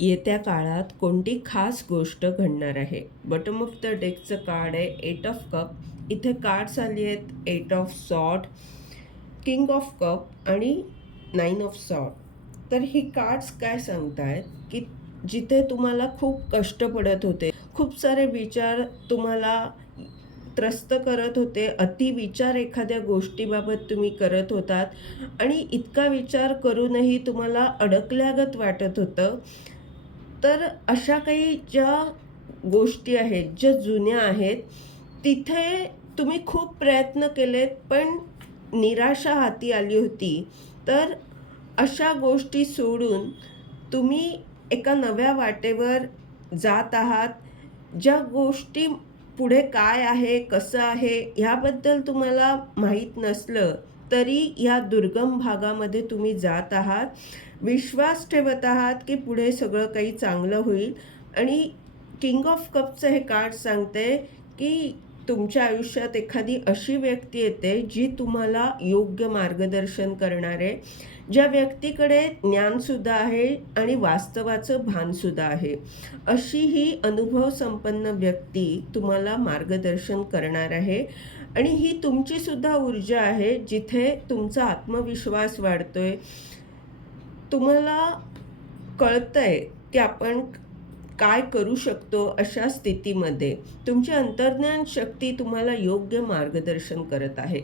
येत्या काळात कोणती खास गोष्ट घडणार आहे. बॉटम ऑफ द डेकचं कार्ड आहे 8 ऑफ कप. इथे कार्ड्स आली आहेत 8 of sword, king of cup आणि 9 ऑफ सॉर्ड. तर ही कार्ड्स काय सांगतायत की जिथे तुम्हाला खूप कष्ट पडत होते, खूप सारे विचार तुम्हाला त्रस्त करत होते, अतिविचार एखाद्या गोष्टीबाबत तुम्ही करत होतात आणि इतका विचार करूनही तुम्हाला अडकल्यागत वाटत होतं. तर अशा काही ज्या गोष्टी आहेत, ज्या जुन्या आहेत, तिथे तुम्ही खूप प्रयत्न केलेत, पण निराशा हाती आली होती. तर अशा गोष्टी सोडून तुम्ही एका नव्या वाटेवर जात आहात. ज्या गोष्टी पुढे काय आहे, कसं आहे, ह्याबद्दल तुम्हाला माहीत नसलं, तरी ह्या दुर्गम भागामध्ये तुम्ही जात आहात. विश्वास ठेवत आहात, की पुढे सगळं काही चांगलं होईल आणि किंग ऑफ कपचं हे कार्ड सांगतंय, की तुमच्या आयुष्यात एखादी अशी व्यक्ती येते, जी तुम्हाला योग्य मार्गदर्शन करणार आहे. ज्या व्यक्तीकडे ज्ञानसुद्धा आहे आणि वास्तवाचं भानसुद्धा आहे. अशी ही अनुभवसंपन्न व्यक्ती तुम्हाला मार्गदर्शन करणार आहे आणि ही तुमचीसुद्धा ऊर्जा आहे, जिथे तुमचा आत्मविश्वास वाढतोय. तुम्हाला कळतंय की आपण काय करू शकतो अशा स्थितीमध्ये. तुमची अंतर्ज्ञान शक्ती तुम्हाला योग्य मार्गदर्शन करत आहे.